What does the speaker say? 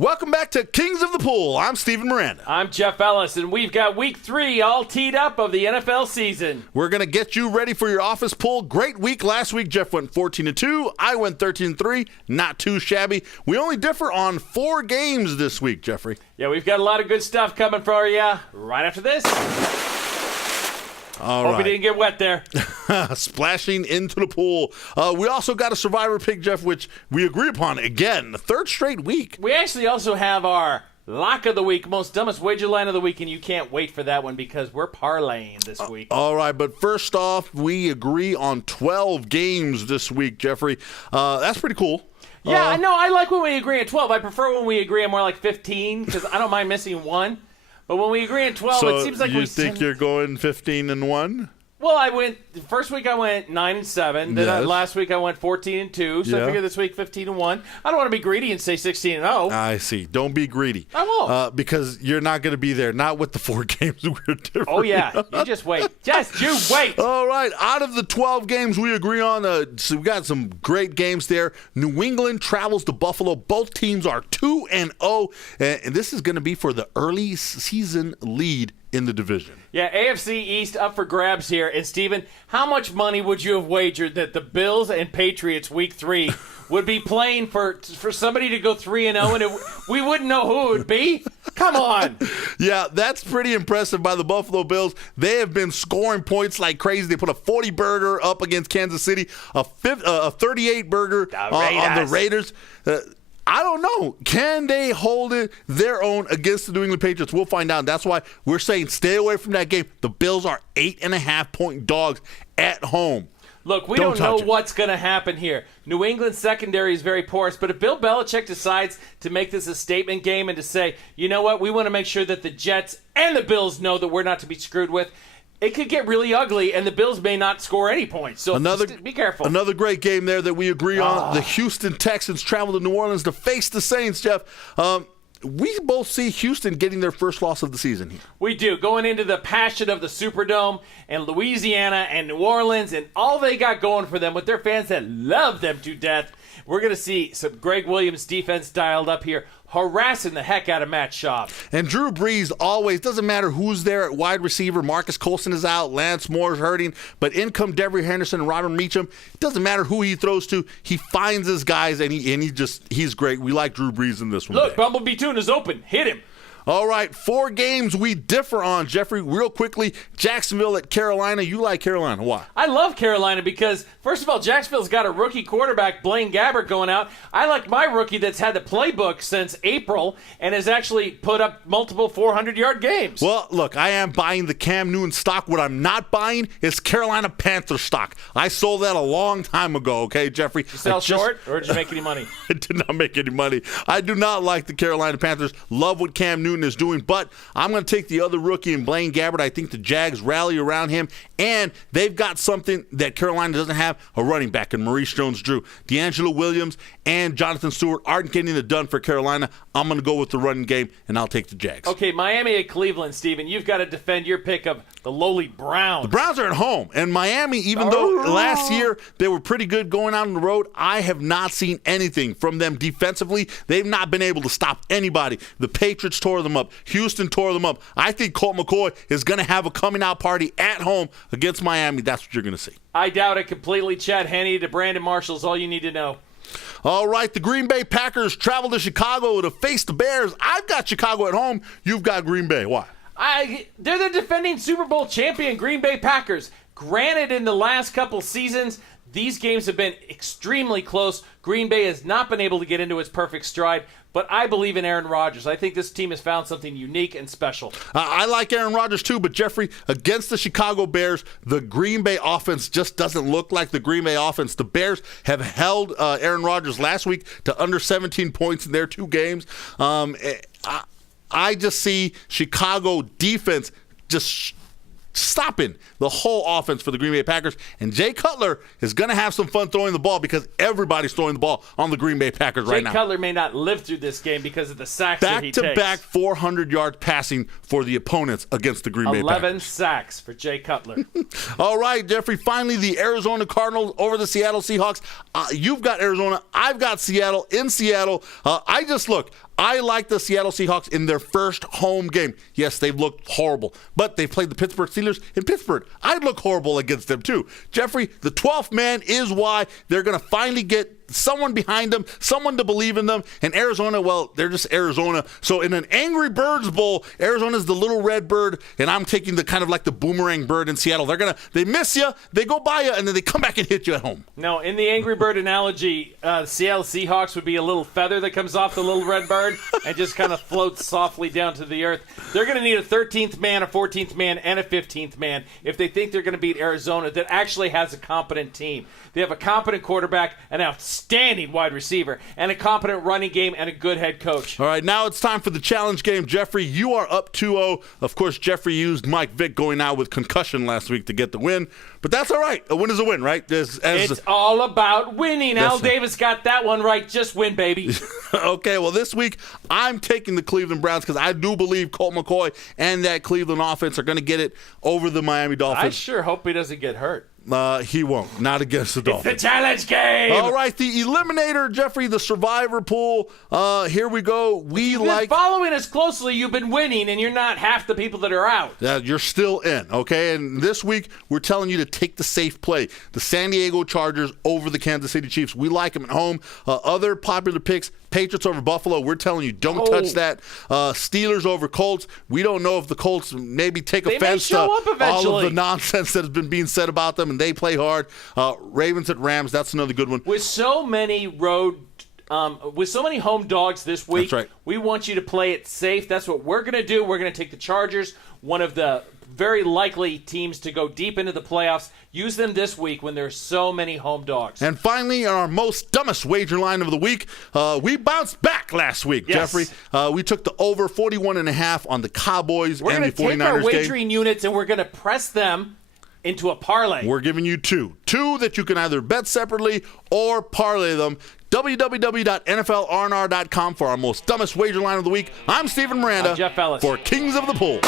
Welcome back to Kings of the Pool. I'm Steven Miranda. I'm Jeff Ellis, and we've got Week 3 all teed up of the NFL season. We're going to get you ready for your office pool. Great week last week. Jeff went 14-2. I went 13-3. Not too shabby. We only differ on 4 games this week, Jeffrey. Yeah, we've got a lot of good stuff coming for you right after this. Hope you didn't get wet there. Splashing into the pool. We also got a survivor pick, Jeff, which we agree upon again, the third straight week. We actually also have our lock of the week, most dumbest wager line of the week, and you can't wait for that one because we're parlaying this week. All right, but first off, we agree on 12 games this week, Jeffrey. That's pretty cool. Yeah, I know. I like when we agree on 12. I prefer when we agree on more like 15 because I don't mind missing one. But when we agree on 12, it seems like you think you're going 15-1? Well, the first week I went 9-7. Then last week I went 14-2. So I figure this week 15-1. I don't want to be greedy and say 16-0. I see. Don't be greedy. I won't. Because you're not going to be there. Not with the 4 games we're different. Oh, yeah. You just wait. Just you wait. All right. Out of the 12 games we agree on, so we got some great games there. New England travels to Buffalo. Both teams are 2-0. And this is going to be for the early season lead in the division. Yeah, AFC East up for grabs here. And, Steven, how much money would you have wagered that the Bills and Patriots Week 3 would be playing for somebody to go 3-0 and we wouldn't know who it would be? Come on. Yeah, that's pretty impressive by the Buffalo Bills. They have been scoring points like crazy. They put a 40-burger up against Kansas City, a 38-burger on the Raiders. I don't know. Can they hold it their own against the New England Patriots? We'll find out. That's why we're saying stay away from that game. The Bills are 8.5-point dogs at home. Look, we don't know what's going to happen here. New England's secondary is very porous, but if Bill Belichick decides to make this a statement game and to say, you know what, we want to make sure that the Jets and the Bills know that we're not to be screwed with, it could get really ugly, and the Bills may not score any points. So be careful. Another great game there that we agree on. The Houston Texans travel to New Orleans to face the Saints, Jeff. We both see Houston getting their first loss of the season here. We do. Going into the passion of the Superdome and Louisiana and New Orleans and all they got going for them with their fans that love them to death. We're going to see some Greg Williams defense dialed up here, harassing the heck out of Matt Schaub. And Drew Brees always, doesn't matter who's there at wide receiver. Marcus Colston is out. Lance Moore's hurting. But in come Devery Henderson and Robert Meacham. It doesn't matter who he throws to. He finds his guys, and he's great. We like Drew Brees in this one. Look, Bumblebee Tune is open. Hit him. All right, 4 games we differ on, Jeffrey. Real quickly, Jacksonville at Carolina. You like Carolina. Why? I love Carolina because, first of all, Jacksonville's got a rookie quarterback, Blaine Gabbert, going out. I like my rookie that's had the playbook since April and has actually put up multiple 400-yard games. Well, look, I am buying the Cam Newton stock. What I'm not buying is Carolina Panthers stock. I sold that a long time ago, okay, Jeffrey? Did you sell short, or did you make any money? I did not make any money. I do not like the Carolina Panthers. Love what Cam Newton is doing, but I'm going to take the other rookie in Blaine Gabbert. I think the Jags rally around him, and they've got something that Carolina doesn't have, a running back in Maurice Jones-Drew. D'Angelo Williams and Jonathan Stewart aren't getting it done for Carolina. I'm going to go with the running game, and I'll take the Jags. Okay, Miami at Cleveland, Steven. You've got to defend your pick of the lowly Browns. The Browns are at home, and Miami, even though last year they were pretty good going out on the road, I have not seen anything from them defensively. They've not been able to stop anybody. The Patriots tore them up. Houston tore them up. I think Colt McCoy is going to have a coming-out party at home against Miami. That's what you're going to see. I doubt it completely. Chad Henne to Brandon Marshall is all you need to know. All right, the Green Bay Packers travel to Chicago to face the Bears. I've got Chicago at home. You've got Green Bay. Why? They're the defending Super Bowl champion Green Bay Packers. Granted, in the last couple seasons, these games have been extremely close. Green Bay has not been able to get into its perfect stride, but I believe in Aaron Rodgers. I think this team has found something unique and special. I like Aaron Rodgers too, but Jeffrey, against the Chicago Bears, the Green Bay offense just doesn't look like the Green Bay offense. The Bears have held Aaron Rodgers last week to under 17 points in their 2 games. I just see Chicago defense just stopping the whole offense for the Green Bay Packers. And Jay Cutler is going to have some fun throwing the ball because everybody's throwing the ball on the Green Bay Packers right now. Jay Cutler may not live through this game because of the sacks that he takes. Back-to-back 400-yard passing for the opponents against the Green Bay Packers. 11 sacks for Jay Cutler. All right, Jeffrey, finally the Arizona Cardinals over the Seattle Seahawks. You've got Arizona. I've got Seattle in Seattle. I like the Seattle Seahawks in their first home game. Yes, they've looked horrible, but they played the Pittsburgh Steelers in Pittsburgh. I'd look horrible against them too. Jeffrey, the 12th man is why they're going to finally get someone behind them, someone to believe in them. And Arizona, well, they're just Arizona. So in an Angry Birds Bowl, Arizona's the little red bird, and I'm taking the kind of like the boomerang bird in Seattle. They miss you, they go by you, and then they come back and hit you at home. No, in the Angry Bird analogy, Seattle Seahawks would be a little feather that comes off the little red bird and just kind of floats softly down to the earth. They're going to need a 13th man, a 14th man, and a 15th man if they think they're going to beat Arizona that actually has a competent team. They have a competent quarterback, an outstanding wide receiver, and a competent running game and a good head coach. All right, now it's time for the challenge game. Jeffrey, you are up 2-0. Of course, Jeffrey used Mike Vick going out with concussion last week to get the win, but that's all right. A win is a win, right? It's all about winning. Al Davis got that one right. Just win, baby. Okay, well, this week I'm taking the Cleveland Browns because I do believe Colt McCoy and that Cleveland offense are going to get it over the Miami Dolphins. I sure hope he doesn't get hurt. He won't. Not against the Dolphins. It's the challenge game. All right, the Eliminator, Jeffrey, the Survivor Pool. Here we go. You've been following us closely. You've been winning, and you're not half the people that are out. Yeah, you're still in, okay? And this week, we're telling you to take the safe play. The San Diego Chargers over the Kansas City Chiefs. We like them at home. Other popular picks, Patriots over Buffalo. We're telling you, don't touch that. Steelers over Colts. We don't know if the Colts maybe take offense to all of the nonsense that has been being said about them, and they play hard. Ravens at Rams. That's another good one. With so many home dogs this week, that's right. We want you to play it safe. That's what we're going to do. We're going to take the Chargers, one of the very likely teams to go deep into the playoffs. Use them this week when there's so many home dogs. And finally, our most dumbest wager line of the week, we bounced back last week, yes. Jeffrey. We took the over 41.5 on the Cowboys and the 49ers game. We're going to take our wagering units and we're going to press them into a parlay. We're giving you two that you can either bet separately or parlay them. www.nflrnr.com for our most dumbest wager line of the week. I'm Stephen Miranda. I'm Jeff Ellis. For Kings of the Pool.